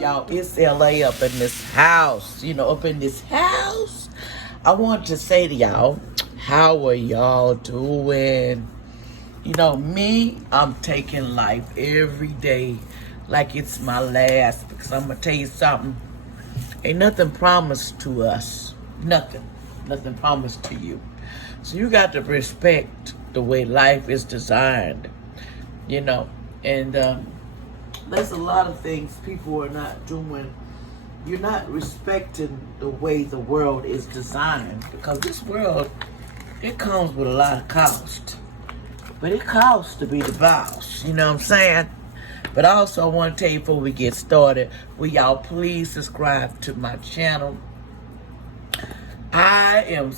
Y'all, it's LA up in this house. Up in this house. I want to say to y'all, how are y'all doing? Me, I'm taking life every day like it's my last. Because I'm going to tell you something. Ain't nothing promised to us. Nothing. Nothing promised to you. So you got to respect the way life is designed. And there's a lot of things people are not doing. You're not respecting the way the world is designed, because this world, it comes with a lot of cost. But it costs to be the boss, you know what I'm saying? But also, I want to tell you before we get started, will y'all please subscribe to my channel? I am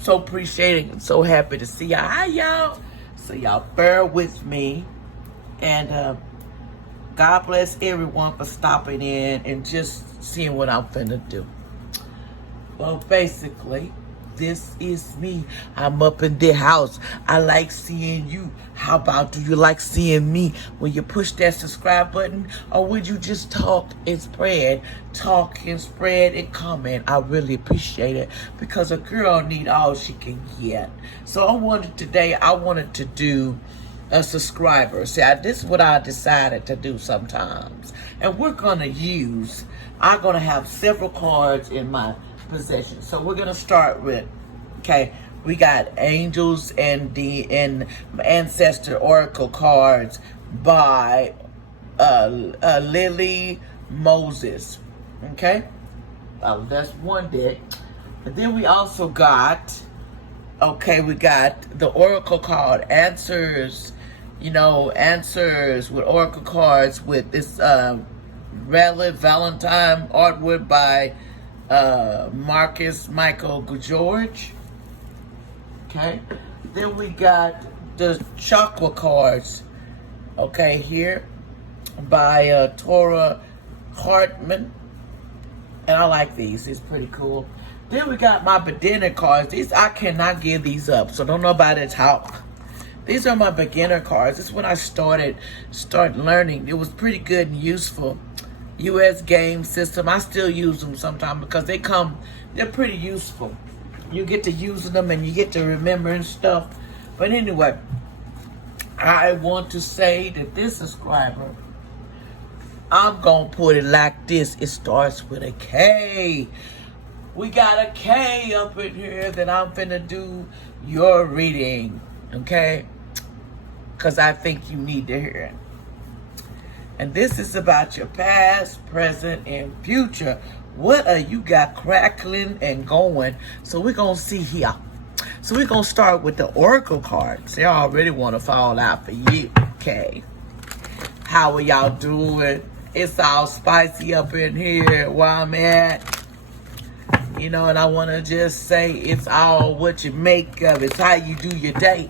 so appreciating and so happy to see y'all. Hi, y'all. So y'all bear with me. And God bless everyone for stopping in and just seeing what I'm finna do. Well, basically, this is me. I'm up in the house. I like seeing you. How about, do you like seeing me? Will you push that subscribe button? Or would you just talk and spread and comment? I really appreciate it, because a girl need all she can get. So today I wanted to do a subscriber. See, this is what I decided to do sometimes. And I'm going to have several cards in my possession. So we're going to start with, we got Angels and Ancestor Oracle cards by Lily Moses. That's one deck. And then we also got, we got the Oracle card, Answers with Oracle cards with this Valentine artwork by Marcus Michael George. Then we got the Chakra cards, here by Tora Hartman. And I like these. It's pretty cool. Then we got my beginner cards. These, I cannot give these up, so don't nobody talk. These are my beginner cards. This is when I started learning. It was pretty good and useful. U.S. game system. I still use them sometimes because they're pretty useful. You get to using them and you get to remembering stuff. But anyway, I want to say that this subscriber, I'm going to put it like this. It starts with a K. We got a K up in here that I'm finna do your reading, because I think you need to hear it. And this is about your past, present, and future. What are you got crackling and going? So we're going to see here. So we're going to start with the Oracle cards. They already want to fall out for you, How are y'all doing? It's all spicy up in here where I'm at. And I want to just say it's all what you make of. It's how you do your day.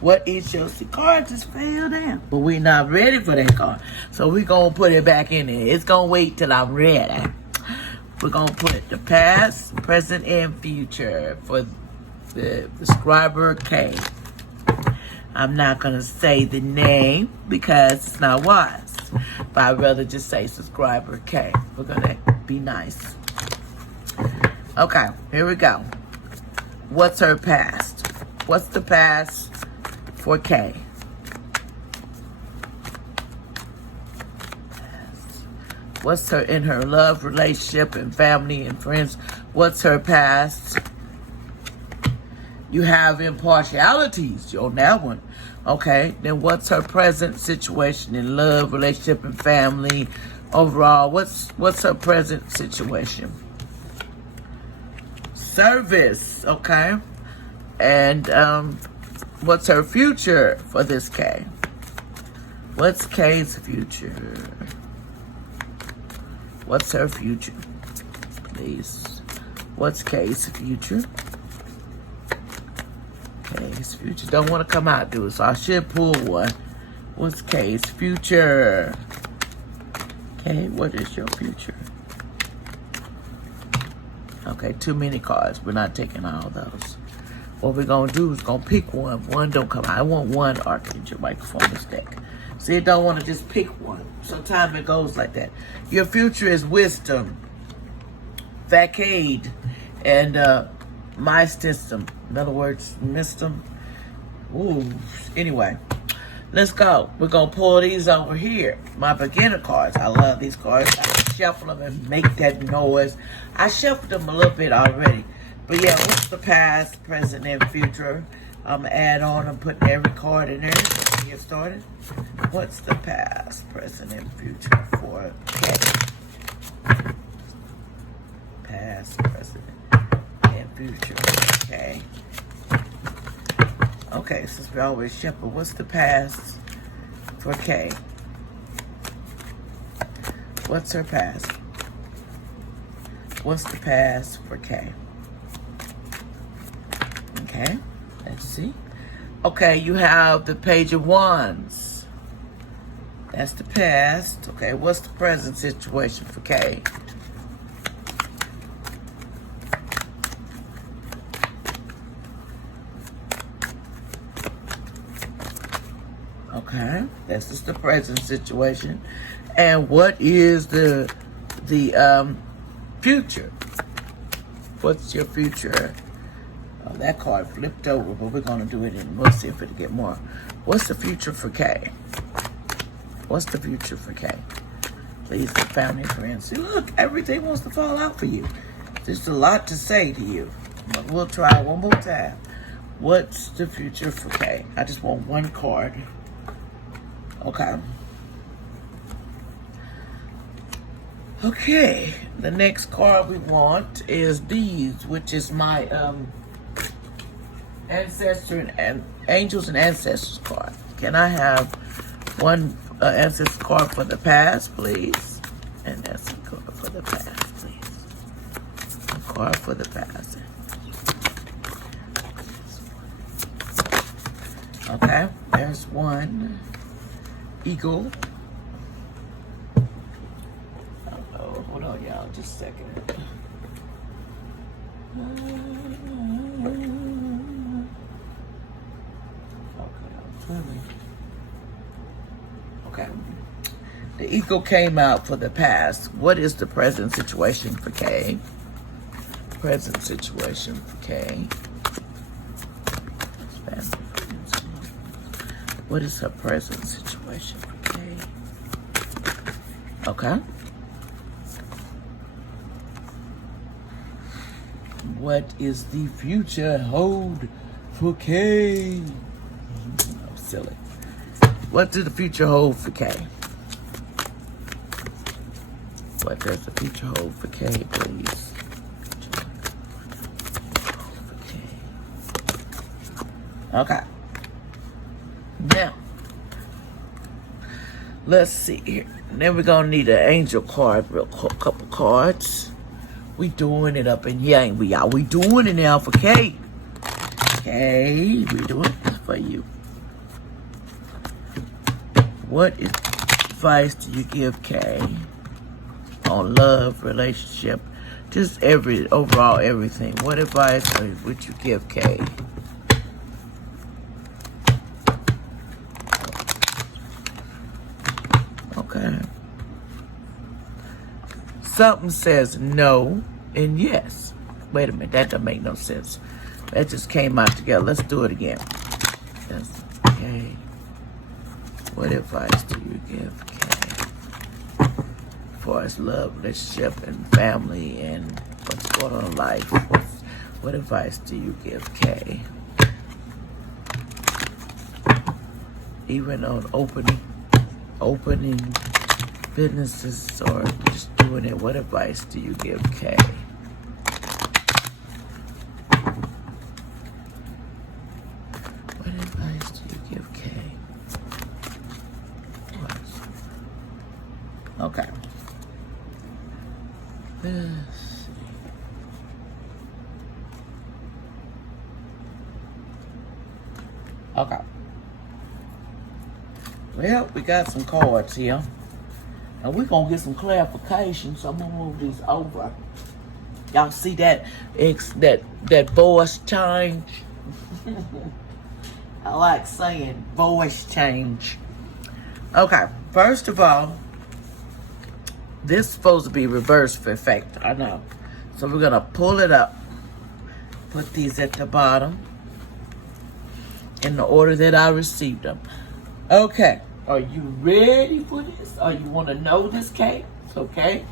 What is your card just fell down? But we're not ready for that card. So we're going to put it back in there. It's going to wait till I'm ready. We're going to put the past, present, and future for the subscriber K. I'm not going to say the name because it's not wise. But I'd rather just say subscriber K. We're going to be nice. Okay, here we go. What's her past? What's the past for K? What's her in her love, relationship, and family and friends? What's her past? You have impartialities on that one. Then what's her present situation in love, relationship, and family? Overall, what's her present situation? Service, And what's her future for this K? What's K's future? What's her future? Please. What's K's future? K's future. Don't want to come out, do it, so I should pull one. What's K's future? Okay, what is your future? Okay, too many cards. We're not taking all those. What we're going to do is going to pick one. One don't come out. I want one Archangel Michael from this deck. See, you don't want to just pick one. Sometimes it goes like that. Your future is wisdom, facade, and my system. In other words, wisdom. Ooh. Anyway, let's go. We're going to pull these over here. My beginner cards. I love these cards. I shuffle them and make that noise. I shuffled them a little bit already. But yeah, what's the past, present, and future? I'm going to add on. I'm putting every card in there. Let's get started. What's the past, present, and future for K? Past, present, and future. Okay. Okay, since we always shuffle, what's the past for K? What's her past? What's the past for K? Okay, let's see. Okay, you have the Page of Wands. That's the past. Okay, what's the present situation for K? Okay, this is the present situation. And what is the future? What's your future? Oh, that card flipped over, but we're gonna do it and we'll see if it'll get more. What's the future for K? What's the future for K? Please, family and friends. See, look, everything wants to fall out for you. There's a lot to say to you, but we'll try one more time. What's the future for K? I just want one card. Okay. Okay, the next card we want is these, which is my ancestor and angels and ancestors card. Can I have one ancestor card for the past, please? And that's a card for the past, please. A card for the past. Okay, there's one. Eagle. Oh, hold on, y'all, just a second. Okay. The eagle came out for the past. What is the present situation for K? Present situation for K. What is her present situation for K? Okay. What is the future hold for K? Oh, silly. What does the future hold for K? What does the future hold for K, please? Okay. Now, let's see here. Then we're gonna need an angel card, couple cards. We doing it up in here, ain't we, y'all? We doing it now for K. Okay, we doing it for you. What advice do you give K on love, relationship, just overall everything? What advice would you give K? Okay. Something says no and yes. Wait a minute, that doesn't make no sense. That just came out together. Let's do it again. That's okay. What advice do you give K for his love, relationship, and family, and what's going on in life? What advice do you give K? Even on opening businesses or just doing it, what advice do you give K? What advice do you give K? Okay. Let's see. Okay. Well, we got some cards here. And we're going to get some clarification, so I'm going to move these over. Y'all see that voice change? I like saying voice change. Okay, first of all, this is supposed to be reverse effect. I know. So we're going to pull it up. Put these at the bottom in the order that I received them. Okay, are you ready for this? Or you want to know this case? Okay.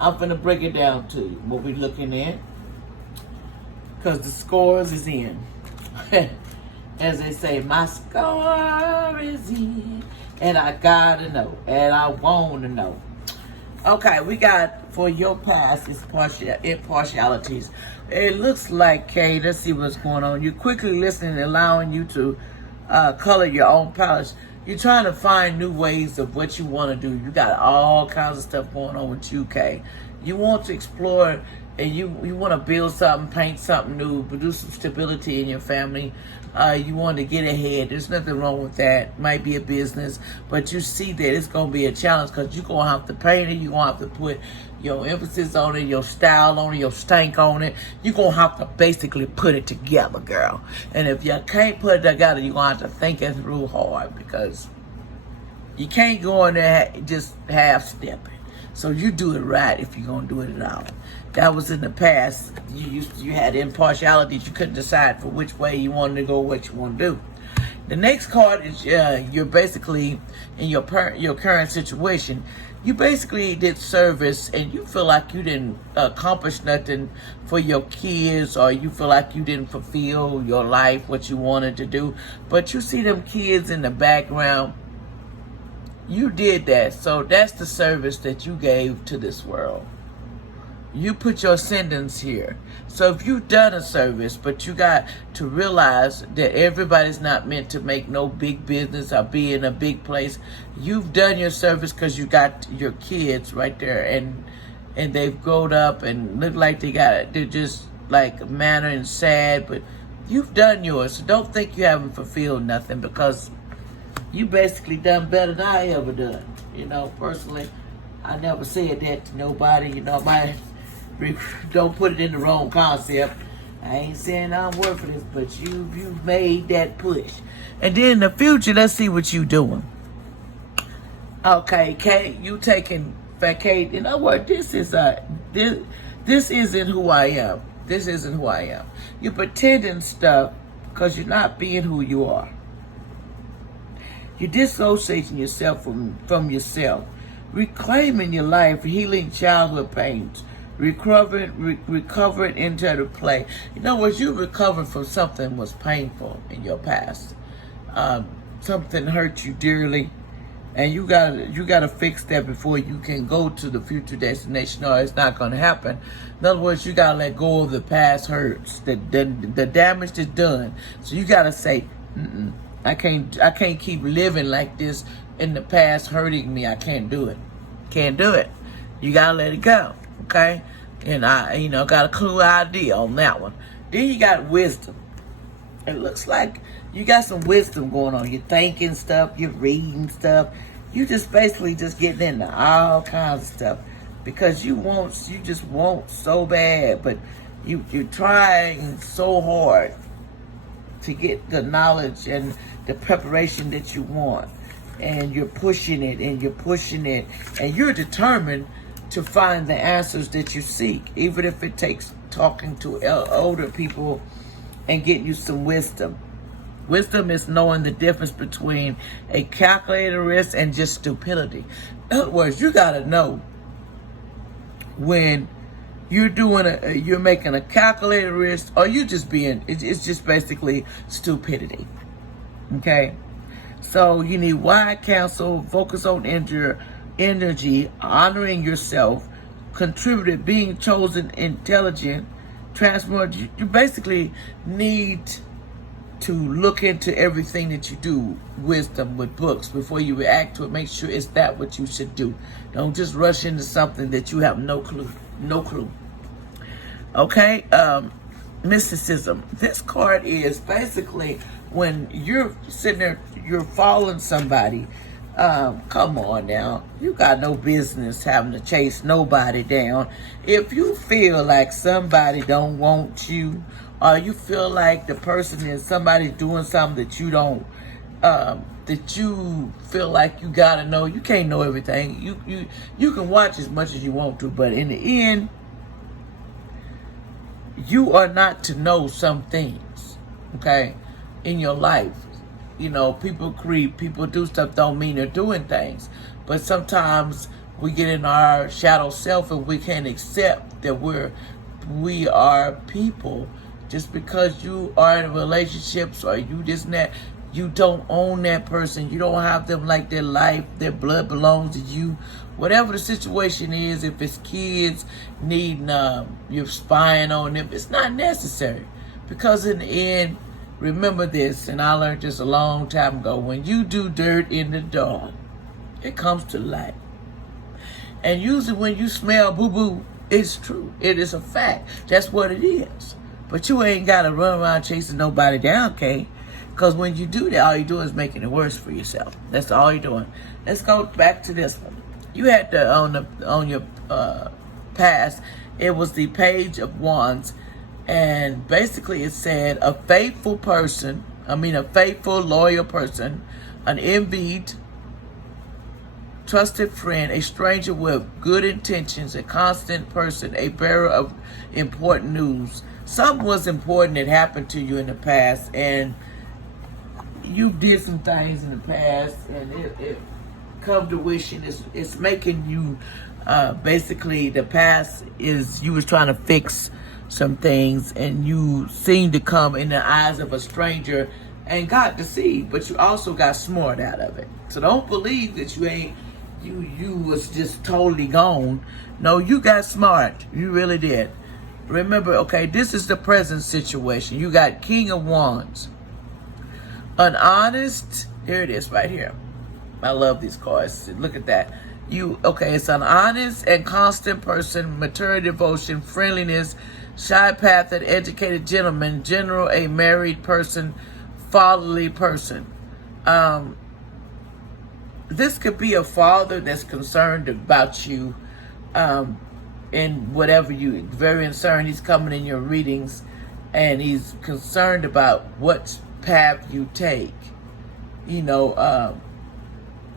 I'm going to break it down to you. What we're looking at. Because the scores is in. As they say, my score is in. And I gotta know. And I want to know. Okay, we got for your past is impartialities. It looks like, Kay, let's see what's going on. You're quickly listening and allowing you to color your own palette. You're trying to find new ways of what you want to do. You got all kinds of stuff going on with you, Kay. You want to explore and you want to build something, paint something new, produce some stability in your family. You want to get ahead. There's nothing wrong with that. Might be a business, but you see that it's going to be a challenge because you're going to have to paint it. You're going to have to put your emphasis on it, your style on it, your stank on it. You're going to have to basically put it together, girl. And if you can't put it together, you're going to have to think it through hard because you can't go in there just half-stepping. So you do it right if you're going to do it at all. That was in the past. You had impartiality. You couldn't decide for which way you wanted to go, what you want to do. The next card is you're basically in your current situation. You basically did service and you feel like you didn't accomplish nothing for your kids, or you feel like you didn't fulfill your life, what you wanted to do. But you see them kids in the background. You did that. So that's the service that you gave to this world. You put your ascendance here. So if you've done a service, but you got to realize that everybody's not meant to make no big business or be in a big place. You've done your service because you got your kids right there, and they've grown up and look like they're just like manner and sad, but you've done yours. So don't think you haven't fulfilled nothing, because you basically done better than I ever done. You know, personally, I never said that to nobody. You know, don't put it in the wrong concept. I ain't saying I'm worthless, but you've made that push. And then in the future, let's see what you doing. Okay, Kate, you taking vacate. In other words, this isn't who I am. This isn't who I am. You're pretending stuff because you're not being who you are. You're dissociating yourself from yourself, reclaiming your life, healing childhood pains, recovering into the play. In other words, you recovered from something that was painful in your past. Something hurt you dearly, and you gotta fix that before you can go to the future destination, or it's not gonna happen. In other words, you gotta let go of the past hurts. The damage is done. So you gotta say, I can't keep living like this in the past hurting me. I can't do it. Can't do it. You gotta let it go. Okay? And I got a clear idea on that one. Then you got wisdom. It looks like you got some wisdom going on. You're thinking stuff, you're reading stuff. You just basically just getting into all kinds of stuff because you just want so bad, but you're trying so hard to get the knowledge and the preparation that you want. And you're pushing it and you're pushing it. And you're determined to find the answers that you seek, even if it takes talking to older people and getting you some wisdom. Wisdom is knowing the difference between a calculated risk and just stupidity. In other words, you got to know when you're making a calculated risk, or you just it's just basically stupidity. Okay? So you need wide counsel, focus on energy, honoring yourself, contributed, being chosen, intelligent, transformed. You basically need to look into everything that you do, wisdom with books, before you react to it. Make sure it's that what you should do. Don't just rush into something that you have no clue. Okay, mysticism. This card is basically when you're sitting there, you're following somebody. Come on now. You got no business having to chase nobody down. If you feel like somebody don't want you, or you feel like the person is somebody doing something that you don't that you feel like you gotta know. You can't know everything. You can watch as much as you want to, but in the end, you are not to know some things, okay, in your life. You know, people creep, people do stuff, don't mean they're doing things. But sometimes we get in our shadow self and we can't accept that we are people. Just because you are in relationships or you this and that, you don't own that person. You don't have them like their life, their blood belongs to you. Whatever the situation is, if it's kids needing, you're spying on them, it's not necessary. Because in the end, remember this, and I learned this a long time ago, when you do dirt in the dark, it comes to light. And usually when you smell boo-boo, it's true. It is a fact. That's what it is. But you ain't got to run around chasing nobody down, okay? Because when you do that, all you're doing is making it worse for yourself. That's all you're doing. Let's go back to this one. You had to, on your past, it was the Page of Wands. And basically it said a faithful, loyal person, an envied, trusted friend, a stranger with good intentions, a constant person, a bearer of important news. Something was important that happened to you in the past, and you did some things in the past, and it come to wishing. It's making you, basically, the past is you was trying to fix some things, and you seemed to come in the eyes of a stranger and got deceived, but you also got smart out of it. So don't believe that you was just totally gone. No, you got smart. You really did. Remember, okay, this is the present situation. You got King of Wands. An honest, here it is right here. I love these cards. Look at that. It's an honest and constant person, mature devotion, friendliness, shy path, an educated gentleman, general, a married person, fatherly person. This could be a father that's concerned about you, in whatever you very concerned. He's coming in your readings, and he's concerned about what path you take. You know,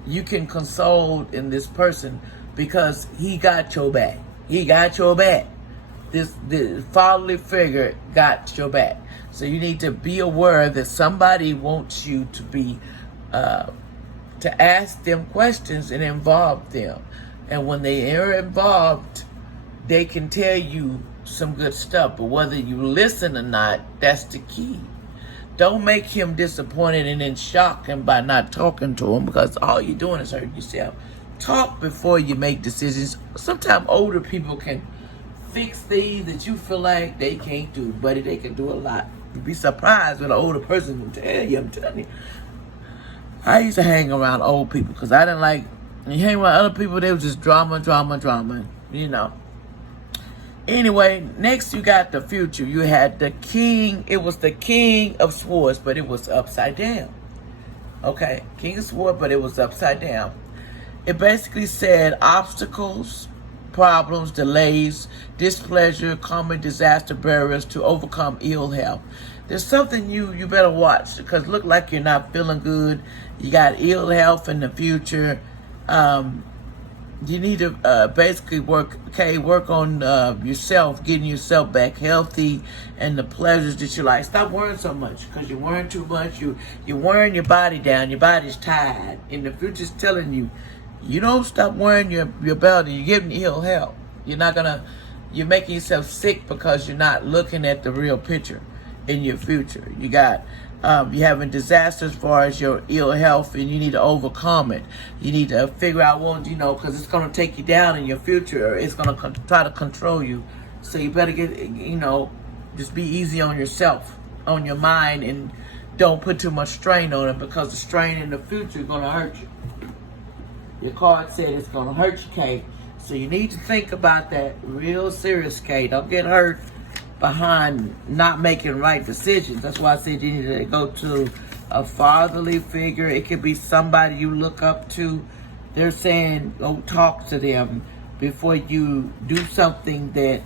you can console in this person because he got your back. He got your back. This fatherly figure got your back. So you need to be aware that somebody wants you to be, to ask them questions and involve them. And when they are involved, they can tell you some good stuff. But whether you listen or not, that's the key. Don't make him disappointed and in shock him by not talking to him, because all you're doing is hurting yourself. Talk before you make decisions. Sometimes older people can fix things that you feel like they can't do, but they can do a lot. You'd be surprised when an older person will tell you. I'm telling you. I used to hang around old people because I didn't like, when you hang around other people, they were just drama, you know. Anyway, next you got the future. You had the king. It was the King of Swords, but it was upside down. Okay, King of Swords, but it was upside down. It basically said obstacles, problems, delays, displeasure, common disaster barriers to overcome ill health. There's something you better watch, because it look like you're not feeling good. You got ill health in the future. You need to basically work on yourself, getting yourself back healthy, and the pleasures that you like. Stop worrying so much, because you're worrying too much. You're wearing your body down. Your body's tired. And the future's telling you, you don't stop wearing your belt, you're getting ill health. You're making yourself sick because you're not looking at the real picture in your future. You're having disasters as far as your ill health, and you need to overcome it. You need to figure out because it's going to take you down in your future, or it's going to try to control you. So you better just be easy on yourself, on your mind, and don't put too much strain on it, because the strain in the future is going to hurt you. Your card said it's going to hurt you, Kate. So you need to think about that real serious, Kate. Don't get hurt behind not making right decisions. That's why I said you need to go to a fatherly figure. It could be somebody you look up to. They're saying go talk to them before you do something that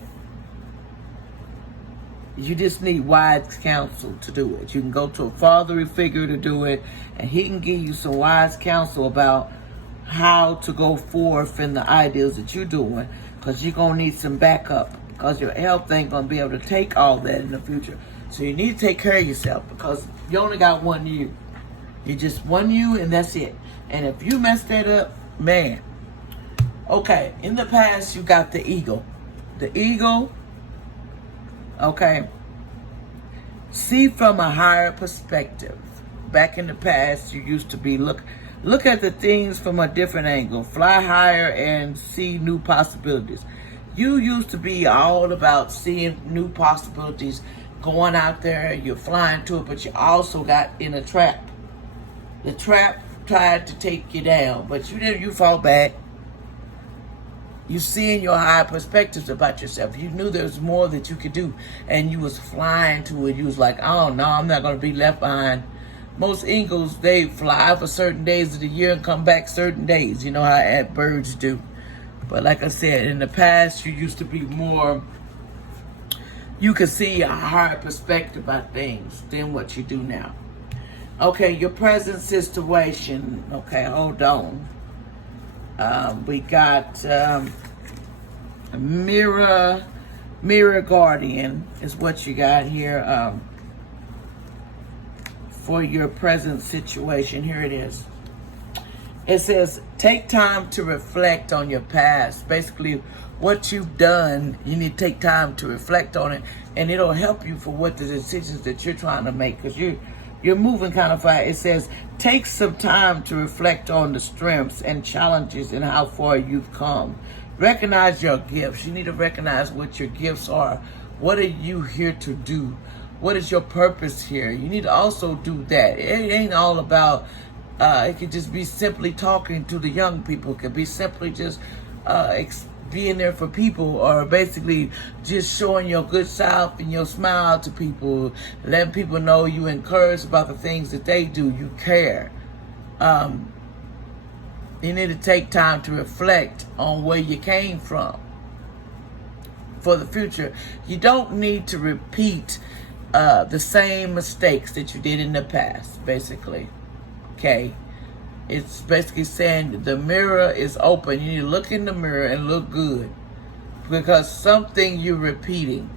You just need wise counsel to do it. You can go to a fatherly figure to do it, and he can give you some wise counsel about how to go forth in the ideas that you're doing, because you're going to need some backup, because your health ain't going to be able to take all that in the future. So you need to take care of yourself, because you only got one you. You just one you, and that's it. And if you mess that up, man. Okay, in the past, you got the ego. The ego, okay, see from a higher perspective. Back in the past, you used to be, look at the things from a different angle. Fly higher and see new possibilities. You used to be all about seeing new possibilities, going out there, you're flying to it, but you also got in a trap. The trap tried to take you down, but you didn't, you fall back. You seeing your higher perspectives about yourself. You knew there was more that you could do, and you was flying to it. You was like, oh no, I'm not going to be left behind. Most eagles, they fly for certain days of the year and come back certain days. You know how birds do. But like I said, in the past, you used to be more, you could see a higher perspective about things than what you do now. Okay, your present situation. Okay, hold on. We got mirror guardian is what you got here for your present situation. Here it is. It says, take time to reflect on your past. Basically, what you've done, you need to take time to reflect on it, and it'll help you for what the decisions that you're trying to make, because you're moving kind of fast. It says, take some time to reflect on the strengths and challenges and how far you've come. Recognize your gifts. You need to recognize what your gifts are. What are you here to do? What is your purpose here? You need to also do that. It ain't all about, it could just be simply talking to the young people. It could be simply just being there for people, or basically just showing your good self and your smile to people, letting people know you encourage about the things that they do, you care. You need to take time to reflect on where you came from for the future. You don't need to repeat the same mistakes that you did in the past, basically. Okay? It's basically saying the mirror is open. You need to look in the mirror and look good. Because something you're repeating,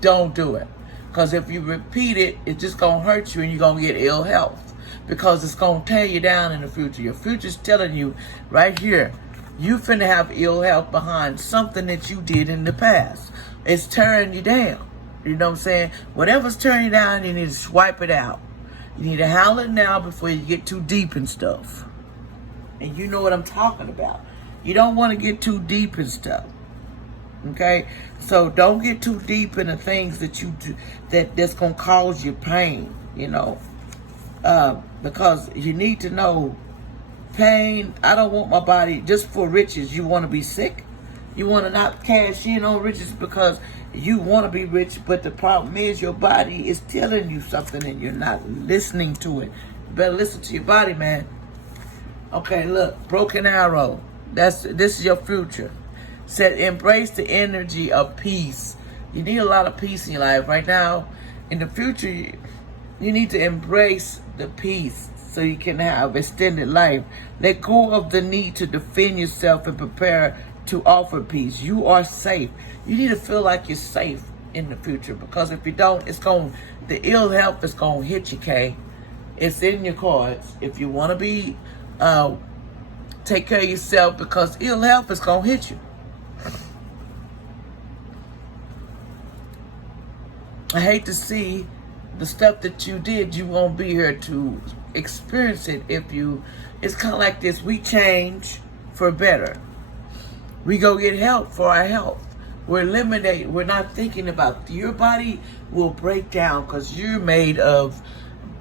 don't do it. Because if you repeat it, it's just going to hurt you and you're going to get ill health. Because it's going to tear you down in the future. Your future's telling you right here, you finna have ill health behind something that you did in the past. It's tearing you down. You know what I'm saying? Whatever's tearing you down, you need to swipe it out. You need to handle it now before you get too deep in stuff. And you know what I'm talking about. You don't want to get too deep in stuff. Okay? So don't get too deep in the things that you do that's going to cause you pain, you know. Because you need to know pain. I don't want my body just for riches. You want to be sick. You want to not cash in on riches because you want to be rich, but the problem is your body is telling you something and you're not listening to it. You better listen to your body, man. Okay, look, broken arrow. This is your future. Said embrace the energy of peace. You need a lot of peace in your life right now. In the future, you need to embrace the peace so you can have extended life. Let go of the need to defend yourself and prepare to offer peace. You are safe. You need to feel like you're safe in the future, because if you don't, the ill health is going to hit you, Kay. It's in your cards. If you want to be, take care of yourself, because ill health is going to hit you. I hate to see the stuff that you did. You won't be here to experience it it's kind of like this. We change for better. We go get help for our health. We're not thinking about your body will break down because you're made of,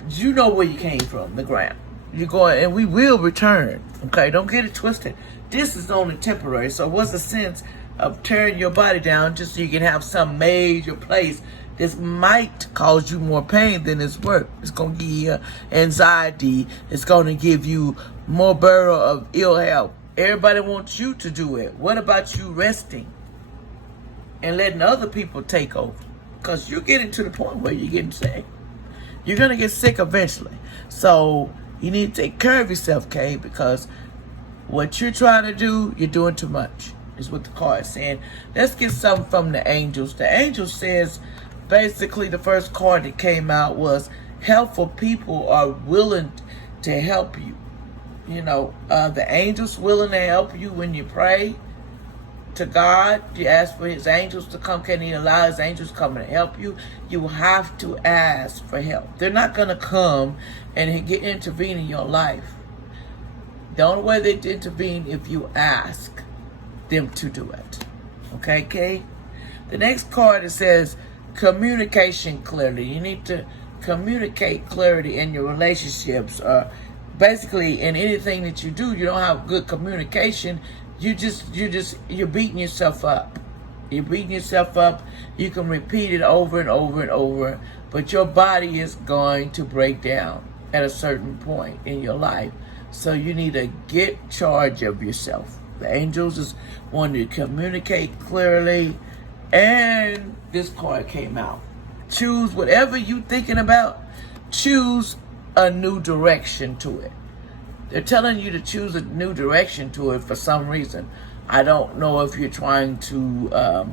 you know where you came from, the ground. You're going, and we will return. Okay, don't get it twisted. This is only temporary. So what's the sense of tearing your body down just so you can have some major place? This might cause you more pain than it's worth. It's going to give you anxiety. It's going to give you more burden of ill health. Everybody wants you to do it. What about you resting? and letting other people take over. Because you're getting to the point where you're getting sick. You're going to get sick eventually. So you need to take care of yourself, Kay, because what you're trying to do, you're doing too much, is what the card is saying. Let's get something from the angels. The angel says, basically, the first card that came out was helpful people are willing to help you. You know, the angels willing to help you when you pray to God. You ask for his angels to come. Can he allow his angels to come and help you? You have to ask for help. They're not going to come and intervene in your life. The only way they intervene if you ask them to do it. Okay, Kay? The next card, it says communication clearly. You need to communicate clarity in your relationships. Basically, in anything that you do, you don't have good communication. You're beating yourself up. You're beating yourself up. You can repeat it over and over and over, but your body is going to break down at a certain point in your life. So you need to get charge of yourself. The angels is wanting to communicate clearly, and this card came out. Choose whatever you're thinking about. Choose a new direction to it. They're telling you to choose a new direction to it for some reason. I don't know if you're trying to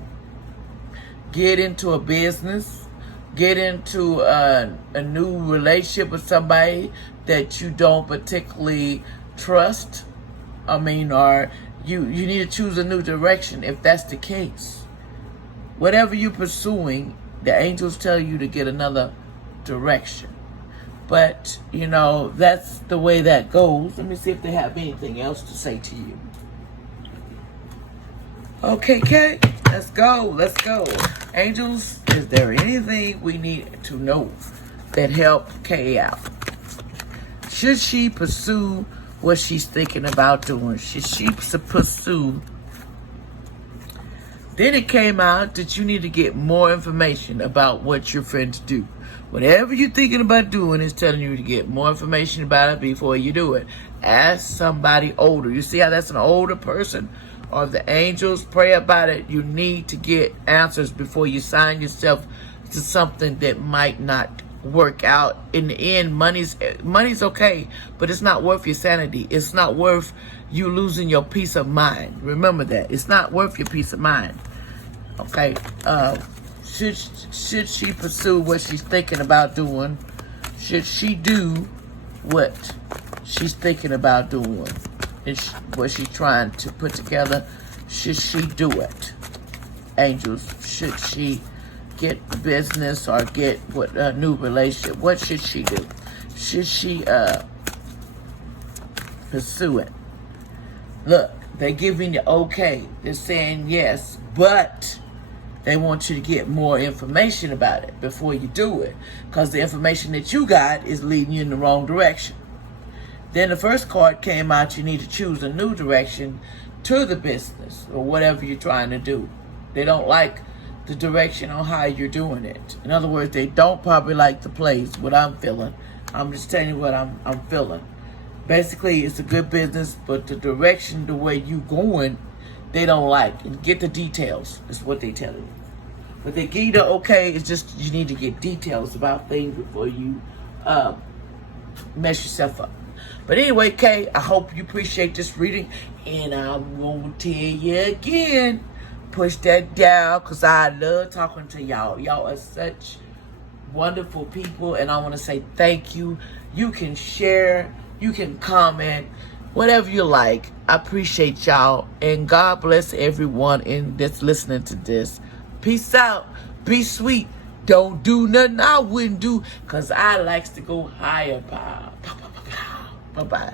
get into a business, get into a new relationship with somebody that you don't particularly trust. Or you need to choose a new direction if that's the case. Whatever you're pursuing, the angels tell you to get another direction. But, you know, that's the way that goes. Let me see if they have anything else to say to you. Okay, Kay, let's go. Let's go. Angels, is there anything we need to know that help Kay out? Should she pursue what she's thinking about doing? Should she pursue? Then it came out that you need to get more information about what you're trying to do. Whatever you're thinking about doing is telling you to get more information about it before you do it. Ask somebody older. You see how that's an older person? Or the angels, pray about it. You need to get answers before you sign yourself to something that might not work out. In the end, money's okay, but it's not worth your sanity. It's not worth you losing your peace of mind. Remember that. It's not worth your peace of mind. Okay, should she pursue what she's thinking about doing? Should she do what she's thinking about doing? What she's trying to put together? Should she do it? Angels, should she get business or get a new relationship? What should she do? Should she pursue it? Look, they're giving you okay. They're saying yes, but they want you to get more information about it before you do it, because the information that you got is leading you in the wrong direction. Then the first card came out, you need to choose a new direction to the business or whatever you're trying to do. They don't like the direction on how you're doing it. In other words, they don't probably like the place, what I'm feeling. I'm just telling you what I'm feeling. Basically, it's a good business, but the direction, the way you going, they don't like. And get the details, is what they tell you. But they give you the okay, it's just you need to get details about things before you mess yourself up. But anyway, Kay, I hope you appreciate this reading. And I'm going to tell you again, push that down, because I love talking to y'all. Y'all are such wonderful people, and I want to say thank you. You can share, you can comment, whatever you like. I appreciate y'all, and God bless everyone that's listening to this. Peace out. Be sweet. Don't do nothing I wouldn't do, because I likes to go higher. Bye-bye.